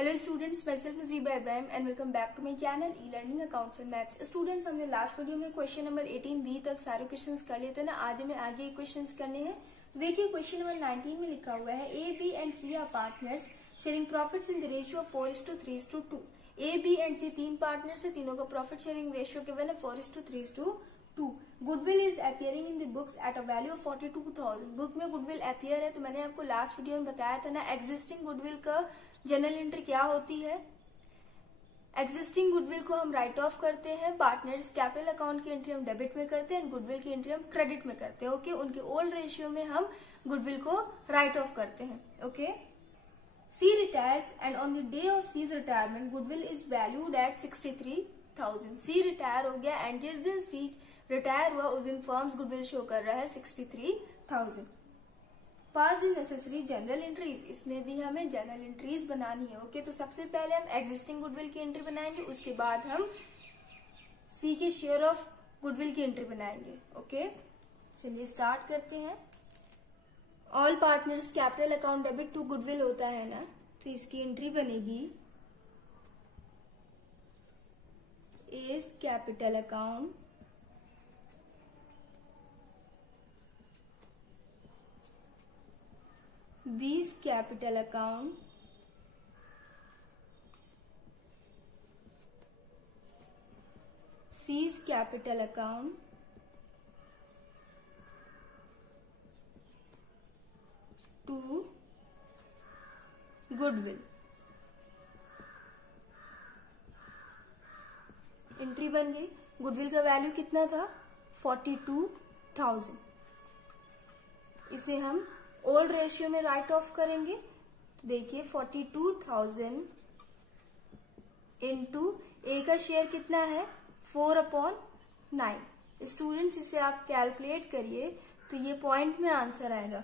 Hello students, मैं self Najiba Ibrahim and welcome back to my channel e learning accounts and maths. Students, हमने last video में question number 18B तक सारे questions कर लिए थे ना। आज हमें आगे क्वेश्चंस करने हैं। देखिए क्वेश्चन नंबर 19 में लिखा हुआ है A B and C are partners sharing profits in the ratio of 4:3:2। A B and C तीन पार्टनर्स है, तीनों का प्रॉफिट शेयरिंग रेशियो गिवन है 4:3:2। Goodwill is appearing in the books at a value of 42,000। Book में goodwill appear है, तो मैंने आपको लास्ट वीडियो में बताया था ना एग्जिस्टिंग गुडविल का जनरल एंट्री क्या होती है। एग्जिस्टिंग गुडविल को हम राइट ऑफ करते हैं, पार्टनर्स कैपिटल अकाउंट की एंट्री हम डेबिट में करते हैं, गुडविल की एंट्री हम क्रेडिट में करते हैं। ओके, उनके ओल्ड रेशियो में हम गुडविल को राइट ऑफ करते हैं। Okay, C retires and on the day of C's retirement goodwill is valued at 63,000। C retire हो गया एंड जिस दिन सी रिटायर हुआ उस दिन फर्म्स गुडविल शो कर रहा है 63,000। पास द नेसेसरी जनरल एंट्रीज, इसमें भी हमें जनरल एंट्रीज बनानी है। ओके, तो सबसे पहले हम एग्जिस्टिंग गुडविल की एंट्री बनाएंगे, उसके बाद हम सी के शेयर ऑफ गुडविल की एंट्री बनाएंगे। ओके, चलिए स्टार्ट करते हैं। All partners capital account debit to goodwill होता है ना, तो इसकी एंट्री बनेगी A's capital account B's capital account C's capital account to goodwill. Entry बन गई। गुडविल का वैल्यू कितना था? 42,000। इसे हम ओल्ड रेशियो में राइट ऑफ करेंगे। देखिए 42,000 इंटू ए का शेयर कितना है 4/9। स्टूडेंट्स, इसे आप कैलकुलेट करिए तो ये पॉइंट में आंसर आएगा।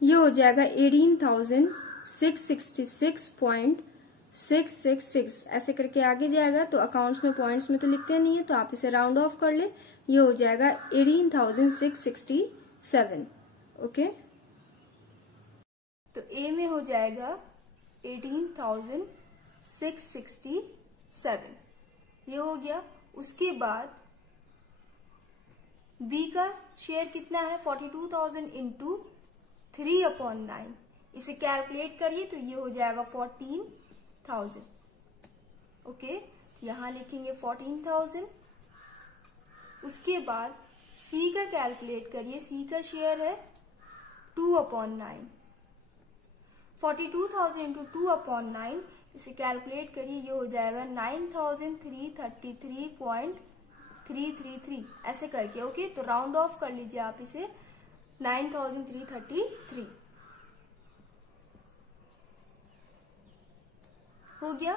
ये हो जाएगा 18,666.666। ऐसे करके आगे जाएगा, तो अकाउंट्स में पॉइंट्स में तो लिखते नहीं है, तो आप इसे राउंड ऑफ कर ले। ये हो जाएगा 18,667। ओके, तो ए में हो जाएगा 18,667। ये हो गया। उसके बाद बी का शेयर कितना है 42,000 इंटू 3/9। इसे कैलकुलेट करिए तो ये हो जाएगा 14,000। ओके, यहां लिखेंगे 14,000। उसके बाद सी का कैलकुलेट करिए। सी का शेयर है 2/9। 42,000 इंटू 2/9, इसे कैलकुलेट करिए, ये हो जाएगा 9,333.333। ऐसे करके। ओके, तो राउंड ऑफ कर लीजिए आप इसे 9,333 हो गया।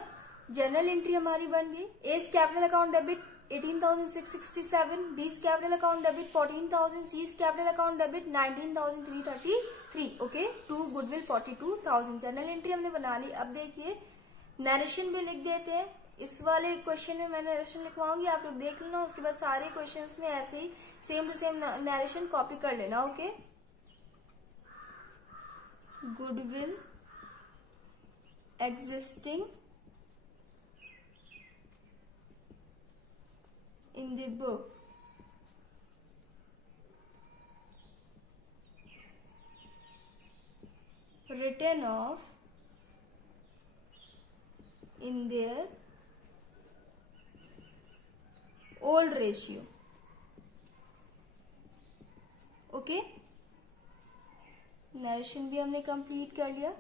जनरल एंट्री हमारी बन गई। S capital account debit 18,667, B's capital account debit 14,000, C's capital account debit 19,333। Okay, to goodwill 42,000। General entry हमने बना ली। अब देखिए नरेशन भी लिख देते हैं। इस वाले क्वेश्चन में मैं नरेशन लिखवाऊंगी, आप लोग देख लेना। उसके बाद सारे क्वेश्चंस में ऐसे ही same to same narration copy कर लेना। Okay, goodwill existing in the book written off in their old ratio. Okay, narration भी हमने कंप्लीट कर लिया।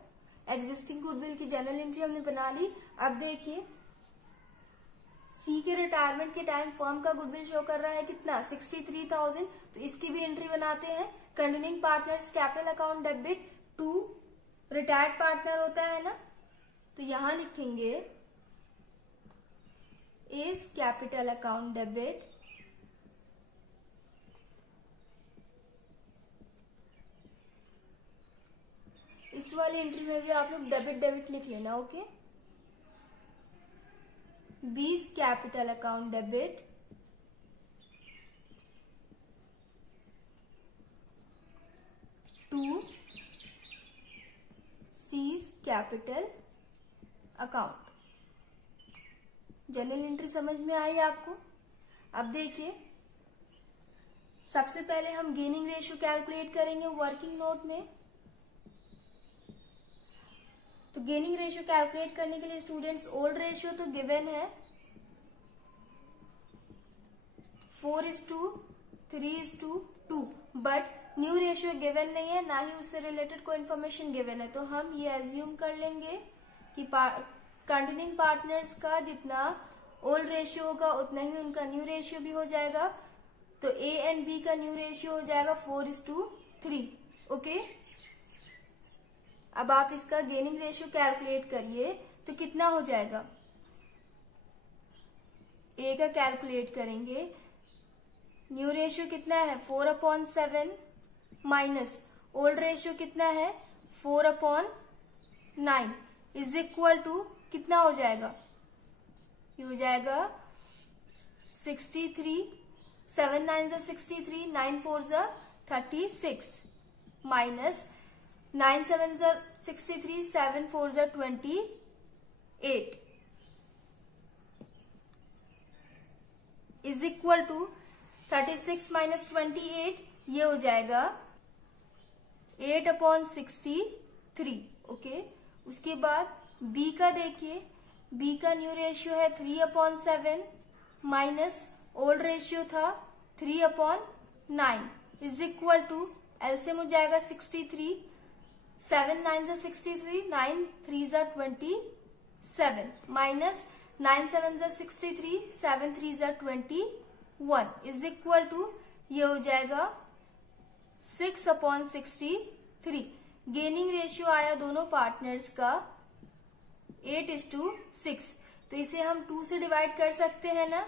एग्जिस्टिंग गुडविल की जनरल एंट्री हमने बना ली। अब देखिए सी के रिटायरमेंट के टाइम फर्म का गुडविल शो कर रहा है कितना 63,000। तो इसकी भी एंट्री बनाते हैं। Continuing partners capital account debit to retired partner होता है ना, तो यहां लिखेंगे एस कैपिटल अकाउंट डेबिट इस वाली एंट्री में भी आप लोग डेबिट डेबिट लिख लेना। Okay, B's capital account debit to C's capital account. Journal entry समझ में आई आपको? अब देखिए, सबसे पहले हम गेनिंग रेशियो कैलकुलेट करेंगे वर्किंग नोट में। तो गेनिंग रेशियो कैलकुलेट करने के लिए स्टूडेंट्स ओल्ड रेशियो तो गिवन है 4:3:2, बट न्यू रेशियो गिवन नहीं है, ना ही उससे रिलेटेड कोई इन्फॉर्मेशन गिवन है। तो हम ये एज्यूम कर लेंगे कि कंटिन्यूइंग पार्टनर्स का जितना ओल्ड रेशियो होगा उतना ही उनका न्यू रेशियो भी हो जाएगा। तो ए एंड बी का न्यू रेशियो हो जाएगा 4:3। ओके, अब आप इसका गेनिंग रेशियो कैलकुलेट करिए तो कितना हो जाएगा। ए का कैलकुलेट करेंगे, न्यू रेशियो कितना है 4/7 माइनस ओल्ड रेशियो कितना है 4/9 इज इक्वल टू कितना हो जाएगा, ये हो जाएगा 63, 7 9 63, 9 4 36 minus 9 7 63, 7 4 28 is equal to 36 minus 28, ये हो जाएगा 8/63। ओके, उसके बाद बी का देखिए, बी का न्यू रेशियो है 3/7 माइनस ओल्ड रेशियो था 3/9 इज इक्वल टू एलसीएम हो जाएगा 63, 7 9 63, 9 3 27 माइनस 9 7 63, 7 3 21 इज इक्वल टू ये हो जाएगा 6/63। गेनिंग रेशियो आया दोनों पार्टनर्स का 8:6। तो इसे हम 2 से डिवाइड कर सकते हैं ना,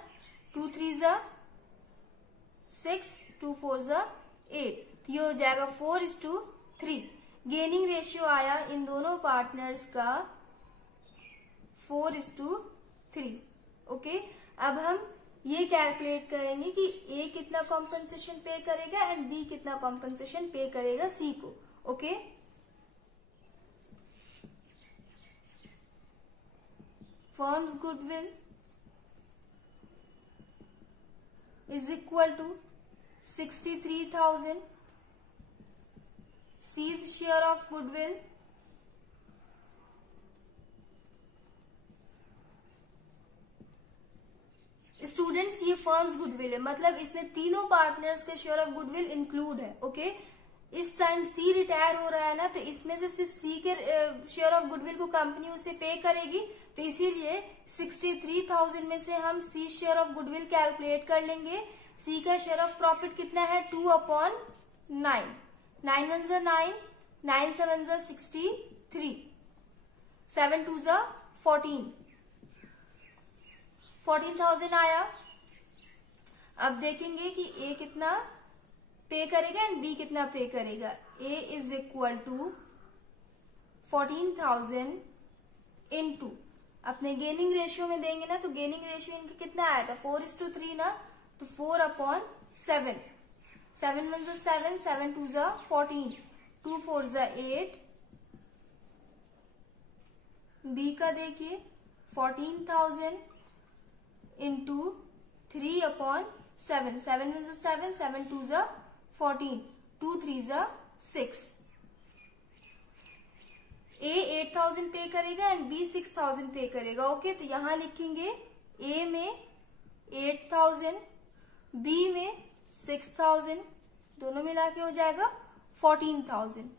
2 3 6, 2 4 8, तो ये हो जाएगा 4:3। गेनिंग रेशियो आया इन दोनों पार्टनर्स का 4:3। ओके, अब हम ये कैलकुलेट करेंगे कि ए कितना कॉम्पनसेशन पे करेगा एंड बी कितना कॉम्पनसेशन पे करेगा सी को। Okay, firm's goodwill is equal to 63,000, C's share of goodwill students, ये फर्म्स गुडविल है, मतलब इसमें तीनों पार्टनर्स के शेयर ऑफ गुडविल इंक्लूड है। ओके, इस टाइम सी रिटायर हो रहा है ना, तो इसमें से सिर्फ सी के शेयर ऑफ गुडविल को कंपनी उसे पे करेगी। तो इसीलिए 63,000 में से हम C share of goodwill calculate कर लेंगे। सी का शेयर ऑफ प्रॉफिट कितना है 2/9, 9 1 9, 9 7 63, 7 2 14, 14,000 आया। अब देखेंगे कि ए कितना पे करेगा एंड बी कितना पे करेगा। ए इज इक्वल टू 14,000 इंटू अपने गेनिंग रेशियो में देंगे ना, तो गेनिंग रेशियो इनका कितना आया था 4:3 ना, तो 4/7, 7 1 7, 7 2 14, 2 4 8। बी का देखिए 14,000 इंटू 3/7, 7 1 7, 7 2 14, 2 3 6। ए 8,000 पे करेगा एंड बी 6,000 पे करेगा। ओके, तो यहां लिखेंगे ए में 8,000, बी में 6,000, दोनों मिला के हो जाएगा 14,000।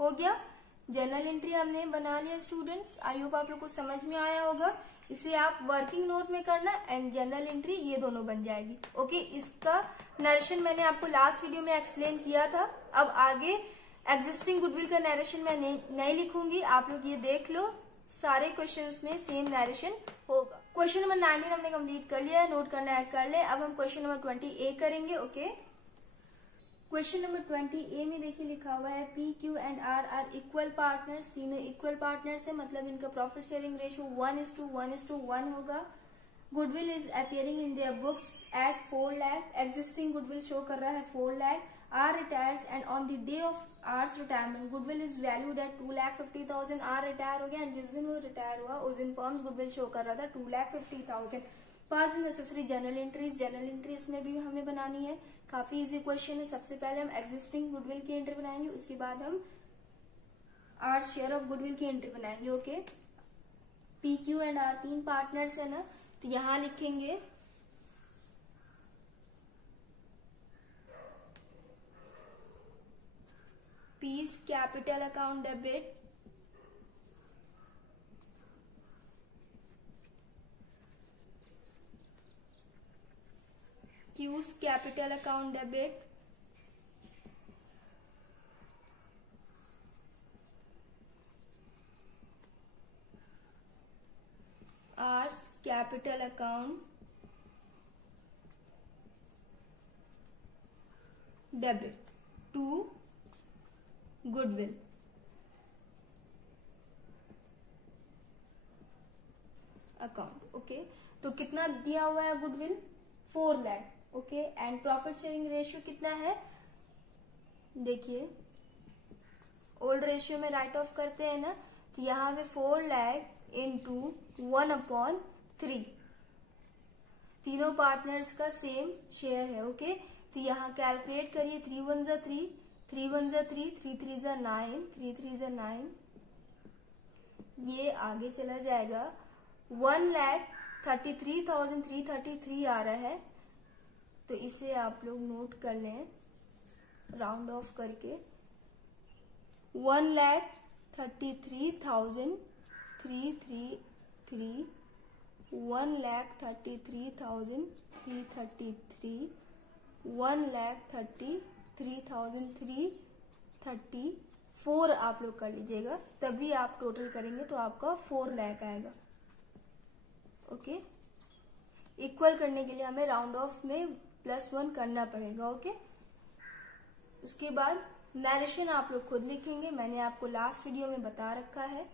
हो गया, जर्नल एंट्री हमने बना लिया स्टूडेंट्स। आई होप आप लोग को समझ में आया होगा। इसे आप वर्किंग नोट में करना एंड जर्नल एंट्री, ये दोनों बन जाएगी। ओके, इसका नरेशन मैंने आपको लास्ट वीडियो में एक्सप्लेन किया था। अब आगे एग्जिस्टिंग गुडविल का नरेशन मैं नहीं लिखूंगी, आप लोग ये देख लो, सारे क्वेश्चंस में सेम नरेशन होगा। क्वेश्चन नंबर 19 हमने कंप्लीट कर लिया है, नोट करना है कर ले। अब हम क्वेश्चन नंबर 20A करेंगे। ओके, क्वेश्चन नंबर 20A में देखिए लिखा हुआ है P, Q and R are equal partners. तीनों इक्वल पार्टनर्स है, मतलब इनका प्रॉफिट शेयरिंग रेशियो 1:1:1 होगा। Goodwill is appearing in their books at 4 lakh. Existing goodwill show कर रहा है 4 lakh. R retires and on the day of R's retirement goodwill is valued at 2,50,000. R retire हो गया एंड जिस दिन वो रिटायर हुआ उस दिन फर्म्स गुडविल शो कर रहा था 2,50,000. पास necessary journal entries. Journal entries में भी हमें बनानी है. काफी इजी क्वेश्चन है. सबसे पहले हम एग्जिस्टिंग गुडविल की एंट्री बनाएंगे, उसके बाद हम आर शेयर ऑफ गुडविल की एंट्री बनाएंगे. Okay, P Q and R तीन पार्टनर्स है ना, तो यहां लिखेंगे P's capital account debit, Q's capital account debit, R's capital account debit to goodwill. Account. Okay, तो कितना दिया हुआ है goodwill? 4 lakh. Okay, and profit sharing ratio कितना है? देखिए ओल्ड रेशियो में राइट ऑफ करते हैं ना, तो यहां पे 4 लाख इंटू 1/3. तीनों पार्टनर्स का सेम शेयर है. ओके, तो यहाँ कैलकुलेट करिए. 3 1 जा 3, 3 1 जा 3, 3 3 जा 9, 3 3 जा 9. ये आगे चला जाएगा. 1,33,333 आ रहा है, तो इसे आप लोग नोट कर लें राउंड ऑफ करके. 1,33,333, 1,33,333, 1,33,334 आप लोग कर लीजिएगा, तभी आप टोटल करेंगे तो आपका 4 लाख आएगा. ओके, इक्वल करने के लिए हमें राउंड ऑफ में +1 करना पड़ेगा. ओके, उसके बाद नरेशन आप लोग खुद लिखेंगे, मैंने आपको लास्ट वीडियो में बता रखा है.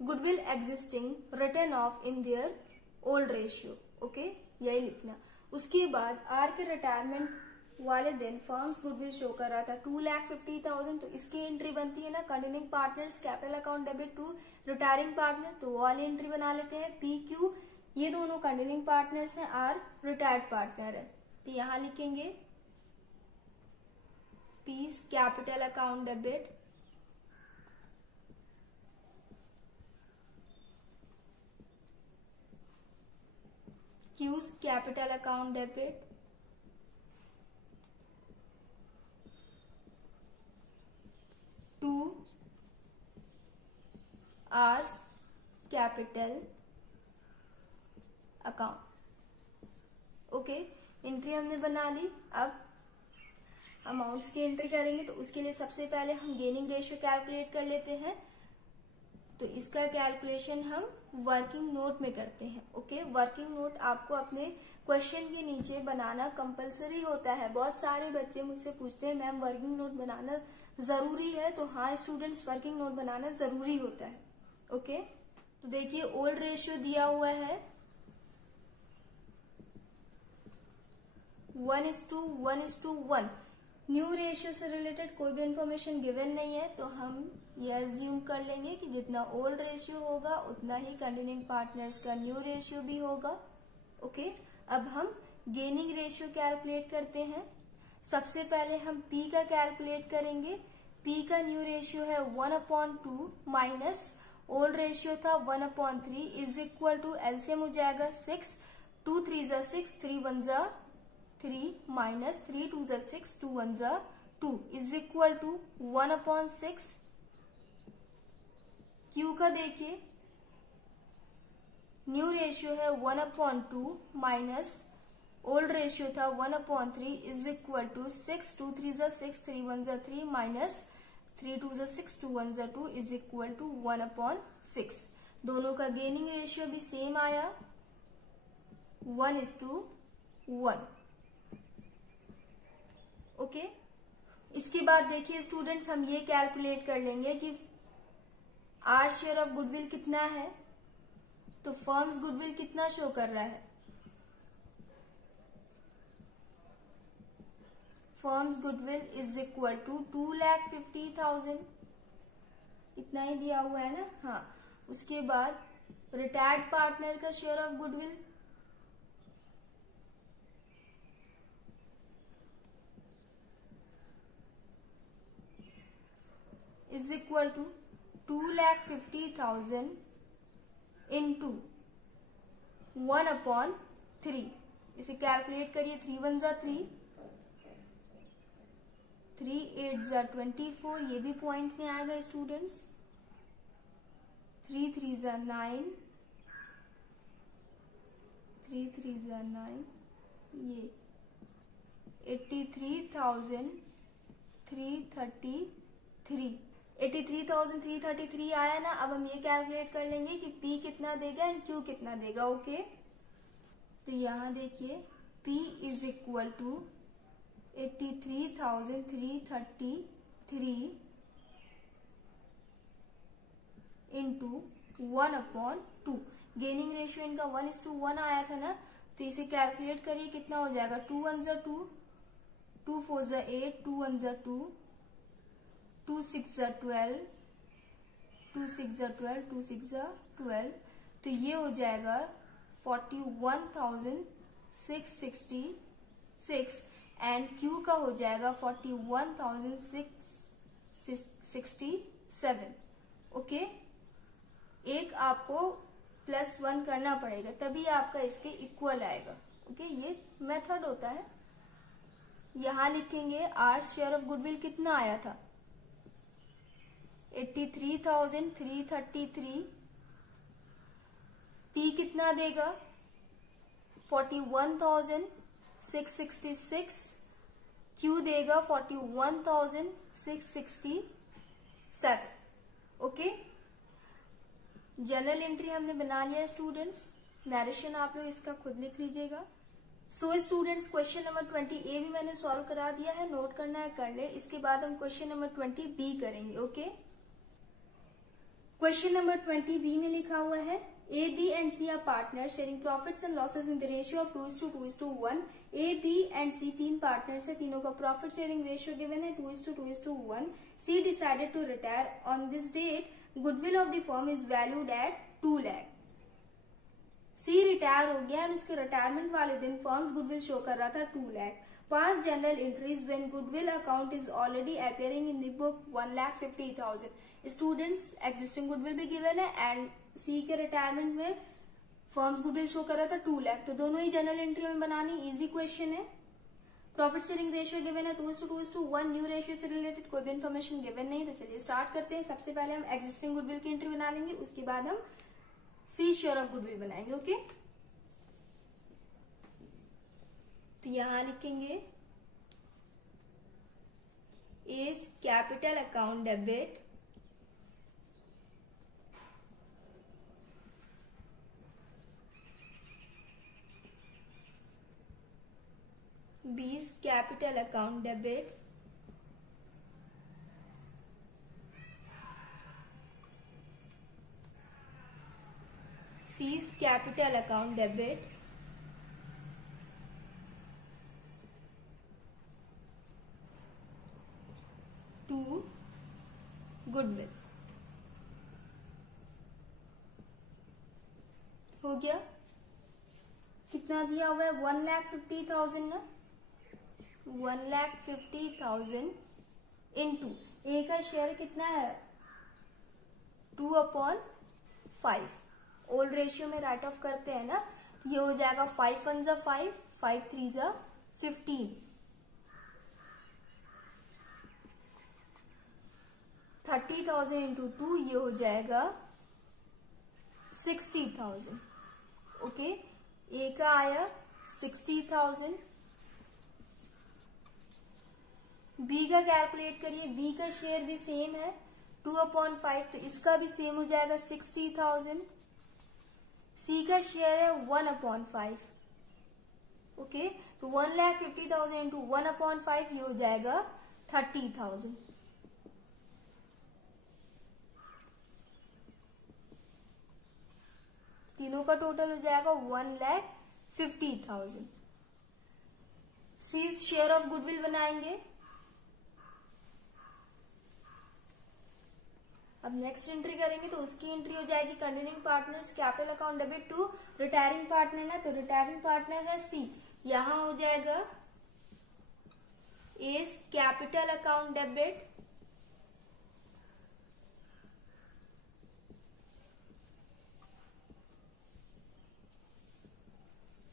Goodwill existing return of in their old ratio. Okay, यही लिखना. उसके बाद आर के रिटायरमेंट वाले दिन फर्म्स गुडविल शो कर रहा था 2,50,000, तो इसकी एंट्री बनती है ना continuing partners capital account debit to retiring partner, तो वो वाली एंट्री बना लेते हैं. पी क्यू ये दोनों कंटिन्यूइंग पार्टनर्स हैं, आर रिटायर्ड पार्टनर है, तो यहां लिखेंगे P's capital account debit, Q's capital account debit, to R's capital account. Okay, entry हमने बना ली. अब अमाउंट्स की एंट्री करेंगे, तो उसके लिए सबसे पहले हम गेनिंग रेशियो कैलकुलेट कर लेते हैं. तो इसका कैलकुलेशन हम वर्किंग नोट में करते हैं. ओके, वर्किंग नोट आपको अपने क्वेश्चन के नीचे बनाना कंपलसरी होता है. बहुत सारे बच्चे मुझसे पूछते हैं मैम वर्किंग नोट बनाना जरूरी है? तो हाँ स्टूडेंट्स, वर्किंग नोट बनाना जरूरी होता है. ओके, तो देखिए ओल्ड रेशियो दिया हुआ है 1:1:1. न्यू रेशियो से रिलेटेड कोई भी इंफॉर्मेशन गिवन नहीं है, तो हम ये अज्यूम कर लेंगे कि जितना ओल्ड रेशियो होगा उतना ही कंटिन्यूइंग पार्टनर्स का न्यू रेशियो भी होगा. ओके, अब हम गेनिंग रेशियो कैलकुलेट करते हैं. सबसे पहले हम पी का कैलकुलेट करेंगे. पी का न्यू रेशियो है 1/2 माइनस ओल्ड रेशियो था 1/3 इज इक्वल टू एलसीएम हो जाएगा 6. 2 3 जा 6, 3 1 जा 3 माइनस 3 2 जा 6, 2 1 जा 2 इज इक्वल टू 1/6. क्यू का देखिए न्यू रेशियो है 1/2 माइनस ओल्ड रेशियो था 1/3 इज इक्वल टू 6. 2 3 जा 6, 3 1 जा 3 माइनस 3 2 जा 6, 2 1 जा 2 इज इक्वल टू 1/6. दोनों का गेनिंग रेशियो भी सेम आया 1:1. ओके, इसके बाद देखिए स्टूडेंट्स हम ये कैलकुलेट कर लेंगे कि आर शेयर ऑफ गुडविल कितना है. तो फर्म्स गुडविल कितना शो कर रहा है? Firm's goodwill is equal to 2,50,000, इतना ही दिया हुआ है ना। हाँ, उसके बाद रिटायर्ड पार्टनर का share of goodwill is equal to 2,50,000 into 1/3। इसे कैलकुलेट करिए, 3 1 जा 3, 3 8 जा 24, ये भी पॉइंट में आएगा स्टूडेंट्स। 3 3 जा 9, 3 3 जा 9, ये 83,333 आया ना। अब हम ये कैलकुलेट कर लेंगे कि P कितना देगा एंड Q कितना देगा। ओके, तो यहाँ देखिए P is equal to 83,333 into 1/2। Gaining ratio इनका 1:1 आया था ना, तो इसे कैलकुलेट करिए कितना हो जाएगा। 2 1 जा 2, 2 4 जा 8, 2 1 जा 2, 2 6 जा 12, 2 6 जा 12, 2 6 जा 12, तो ये हो जाएगा 41,666 एंड Q का हो जाएगा 41,667। ओके, एक आपको +1 करना पड़ेगा तभी आपका इसके इक्वल आएगा। ओके, ये मेथड होता है। यहां लिखेंगे आर शेयर ऑफ गुडविल कितना आया था, 83,333। P कितना देगा, 41,666। Q देगा 41,667। ओके, जर्नल एंट्री हमने बना लिया स्टूडेंट्स। नरेशन आप लोग इसका खुद लिख लीजिएगा। So students, question number 20A भी मैंने सॉल्व करा दिया है, नोट करना है कर ले। इसके बाद हम क्वेश्चन नंबर 20B करेंगे। ओके, क्वेश्चन नंबर 20B में लिखा हुआ है A, B and C are partners sharing profits and losses in the ratio of 2:2:1। A, B and C तीन पार्टनर्स है, तीनों का प्रॉफिट शेयरिंग रेशियो गिवन है 2:2:1। C decided to retire on this date। Goodwill of the firm is valued eight 2 lakh. C retire हो गया और उसके retirement वाले दिन फर्म्स गुडविल शो कर रहा था 2 lakh. Pass journal entries when goodwill account is already appearing in the book 1,50,000। Students, existing goodwill भी गिवन है एंड सी के रिटायरमेंट में फर्म्स गुडविल शो कर रहा था 2 लाख, तो दोनों ही जनरल एंट्री में बनानी। इजी क्वेश्चन है। प्रॉफिट शेयरिंग रेशियो गिवन है 2:2:1। न्यू रेशियो से रिलेटेड कोई भी इन्फॉर्मेशन गिवन नहीं, तो चलिए स्टार्ट करते हैं। सबसे पहले हम एग्जिस्टिंग गुडविल की एंट्री बना लेंगे, उसके बाद हम सी शेयर ऑफ गुडविल बनाएंगे। ओके, तो यहां लिखेंगे A's capital account debit B's capital account debit, C's capital account debit, to goodwill। हो गया, कितना दिया हुआ है 1,50,000 ना, 1,50,000 इंटू ए का शेयर कितना है 2/5। ओल्ड रेशियो में राइट ऑफ करते हैं ना, ये हो जाएगा 5 1 जा 5, 5 3 जा 15। 30,000 इंटू 2 ये हो जाएगा 60,000। ओके, ए का आया 60,000। बी का कैलकुलेट करिए, बी का शेयर भी सेम है 2/5, तो इसका भी सेम हो जाएगा 60,000। सी का शेयर है 1/5। ओके, तो 1,50,000 इंटू 1/5 ये हो जाएगा 30,000। तीनों का टोटल हो जाएगा 1,50,000। सी शेयर ऑफ गुडविल बनाएंगे। अब नेक्स्ट एंट्री करेंगे तो उसकी एंट्री हो जाएगी continuing partners capital account debit to retiring partner ना, तो रिटायरिंग पार्टनर है सी, यहां हो जाएगा A's capital account debit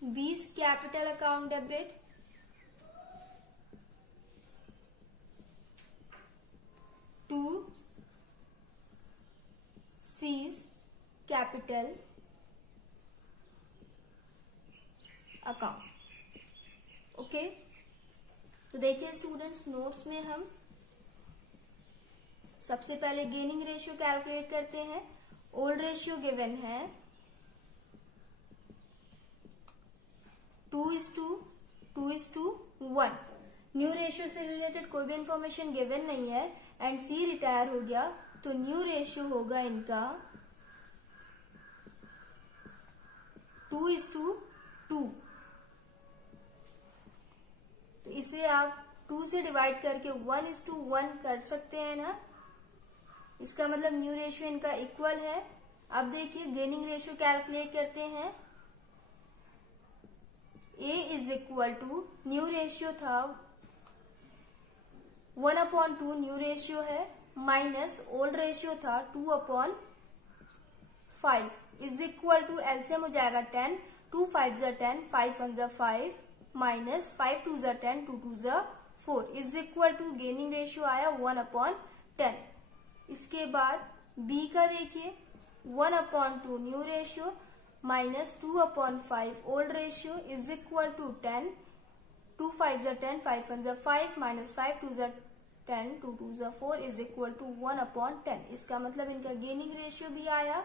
B capital account debit to C's capital account. Okay, तो देखिए स्टूडेंट्स, नोट्स में हम सबसे पहले गेनिंग रेशियो कैलकुलेट करते हैं। ओल्ड रेशियो गिवन है 2:1। न्यू रेशियो से रिलेटेड कोई भी इंफॉर्मेशन गिवन नहीं है एंड सी रिटायर हो गया, तो न्यू रेशियो होगा इनका 2:2। तो इसे आप 2 से डिवाइड करके 1:1 कर सकते हैं ना, इसका मतलब न्यू रेशियो इनका इक्वल है। अब देखिए गेनिंग रेशियो कैलकुलेट करते हैं। A is equal to new ratio था 1/2 न्यू रेशियो है, माइनस ओल्ड रेशियो था 2/5 इज इक्वल टू एलसीएम हो जाएगा 10, 2 5 जा 10, 5 1 जा 5, माइनस 5 2 जा 10, 2 2 जा 4 is equal to gaining ratio आया 1/10। इसके बाद बी का देखिए 1/2 new ratio minus 2/5 old ratio is equal to 10, 2 5 जा 10, 5 1 जा 5, माइनस 5 2 जा 10, 2 2 जा 4 इज इक्वल टू 1/10। इसका मतलब इनका गेनिंग रेशियो भी आया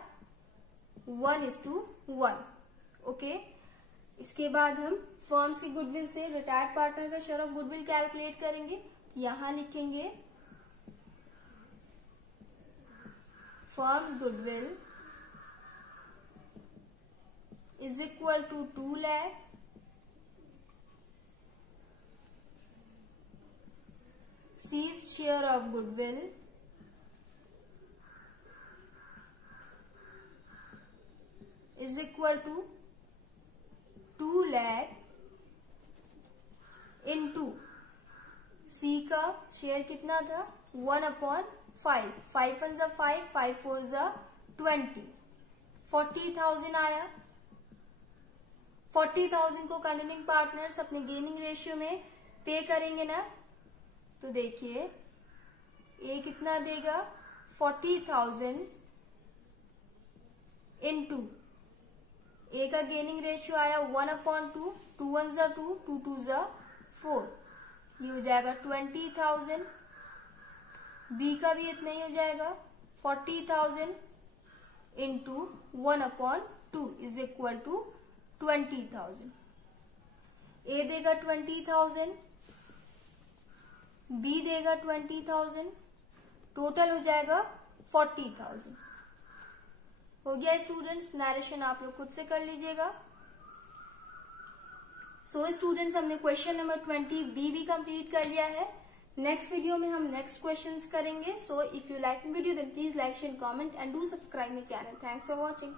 1:1। ओके, इसके बाद हम फर्म्स की गुडविल से रिटायर्ड पार्टनर का शेयर ऑफ गुडविल कैलकुलेट करेंगे। यहां लिखेंगे firms goodwill is equal to 2 lakh C's share of goodwill is equal to 2 lakh into C का शेयर कितना था 1/5, 5 1 जा 5, 5 4 जा 20, 40,000 आया। 40,000 को कंटिन्यूइंग पार्टनर्स अपने गेनिंग रेशियो में पे करेंगे ना, तो देखिए ए कितना देगा 40,000 इनटू ए का गेनिंग रेशियो आया 1/2, 2 1 जा 2, 2 2 जा 4, ये हो जाएगा 20,000। बी का भी इतना ही हो जाएगा 40,000 इंटू 1/2 इज इक्वल टू 20,000। ए देगा 20,000, बी देगा 20,000, टोटल हो जाएगा 40,000। हो गया स्टूडेंट्स, नरेशन आप लोग खुद से कर लीजिएगा। सो स्टूडेंट्स, हमने क्वेश्चन नंबर 20 बी भी कंप्लीट कर लिया है। नेक्स्ट वीडियो में हम नेक्स्ट क्वेश्चंस करेंगे। So if you like video then please like share comment and do subscribe my channel. Thanks for watching.